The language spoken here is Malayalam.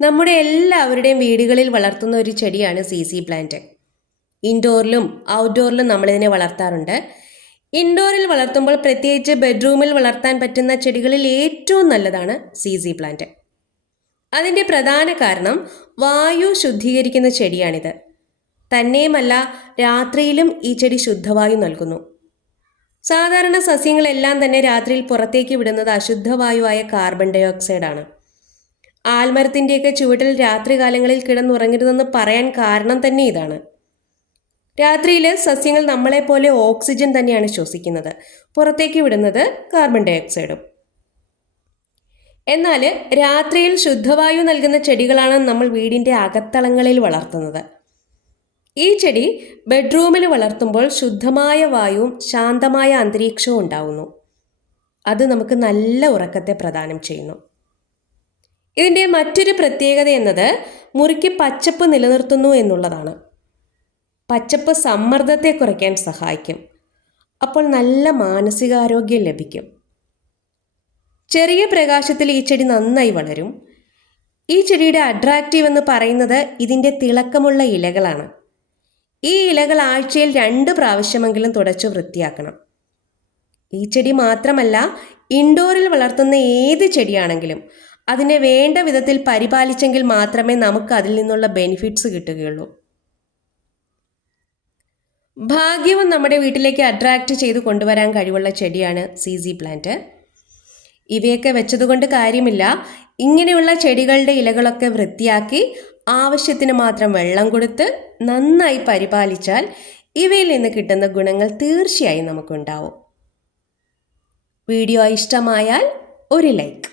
നമ്മുടെ എല്ലാവരുടെയും വീടുകളിൽ വളർത്തുന്ന ഒരു ചെടിയാണ് സി പ്ലാന്റ്. ഇൻഡോറിലും ഔട്ട്ഡോറിലും നമ്മളിതിനെ വളർത്താറുണ്ട്. ഇൻഡോറിൽ വളർത്തുമ്പോൾ പ്രത്യേകിച്ച് ബെഡ്റൂമിൽ വളർത്താൻ പറ്റുന്ന ചെടികളിൽ ഏറ്റവും നല്ലതാണ് സി പ്ലാന്റ്. അതിൻ്റെ പ്രധാന കാരണം വായു ശുദ്ധീകരിക്കുന്ന ചെടിയാണിത്. തന്നെയുമല്ല, രാത്രിയിലും ഈ ചെടി ശുദ്ധവായു നൽകുന്നു. സാധാരണ സസ്യങ്ങളെല്ലാം തന്നെ രാത്രിയിൽ പുറത്തേക്ക് വിടുന്നത് അശുദ്ധവായുവായ കാർബൺ ഡൈ ഓക്സൈഡാണ്. ആൽമരത്തിൻ്റെയൊക്കെ ചുവട്ടിൽ രാത്രികാലങ്ങളിൽ കിടന്നുറങ്ങരുതെന്ന് പറയാൻ കാരണം തന്നെ ഇതാണ്. രാത്രിയിൽ സസ്യങ്ങൾ നമ്മളെപ്പോലെ ഓക്സിജൻ തന്നെയാണ് ശ്വസിക്കുന്നത്, പുറത്തേക്ക് വിടുന്നത് കാർബൺ ഡൈ ഓക്സൈഡും. എന്നാൽ രാത്രിയിൽ ശുദ്ധവായു നൽകുന്ന ചെടികളാണ് നമ്മൾ വീടിൻ്റെ അകത്തളങ്ങളിൽ വളർത്തുന്നത്. ഈ ചെടി ബെഡ്റൂമിൽ വളർത്തുമ്പോൾ ശുദ്ധമായ വായുവും ശാന്തമായ അന്തരീക്ഷവും ഉണ്ടാവുന്നു. അത് നമുക്ക് നല്ല ഉറക്കത്തെ പ്രദാനം ചെയ്യുന്നു. ഇതിൻ്റെ മറ്റൊരു പ്രത്യേകത എന്നത് മുറിക്ക് പച്ചപ്പ് നിലനിർത്തുന്നു എന്നുള്ളതാണ്. പച്ചപ്പ് സമ്മർദ്ദത്തെ കുറയ്ക്കാൻ സഹായിക്കും. അപ്പോൾ നല്ല മാനസികാരോഗ്യം ലഭിക്കും. ചെറിയ പ്രകാശത്തിൽ ഈ ചെടി നന്നായി വളരും. ഈ ചെടിയുടെ അട്രാക്റ്റീവ് എന്ന് പറയുന്നത് ഇതിൻ്റെ തിളക്കമുള്ള ഇലകളാണ്. ഈ ഇലകൾ ആഴ്ചയിൽ 2 പ്രാവശ്യമെങ്കിലും തുടച്ചു വൃത്തിയാക്കണം. ഈ ചെടി മാത്രമല്ല, ഇൻഡോറിൽ വളർത്തുന്ന ഏത് ചെടിയാണെങ്കിലും അതിനെ വേണ്ട വിധത്തിൽ പരിപാലിച്ചെങ്കിൽ മാത്രമേ നമുക്ക് അതിൽ നിന്നുള്ള ബെനിഫിറ്റ്സ് കിട്ടുകയുള്ളൂ. ഭാഗ്യവും നമ്മുടെ വീട്ടിലേക്ക് അട്രാക്റ്റ് ചെയ്ത് കൊണ്ടുവരാൻ കഴിവുള്ള ചെടിയാണ് സി പ്ലാന്റ്. ഇവയൊക്കെ വെച്ചതുകൊണ്ട് കാര്യമില്ല. ഇങ്ങനെയുള്ള ചെടികളുടെ ഇലകളൊക്കെ വൃത്തിയാക്കി ആവശ്യത്തിന് മാത്രം വെള്ളം കൊടുത്ത് നന്നായി പരിപാലിച്ചാൽ ഇവയിൽ നിന്ന് കിട്ടുന്ന ഗുണങ്ങൾ തീർച്ചയായും നമുക്കുണ്ടാവും. വീഡിയോ ഇഷ്ടമായാൽ ഒരു ലൈക്ക്.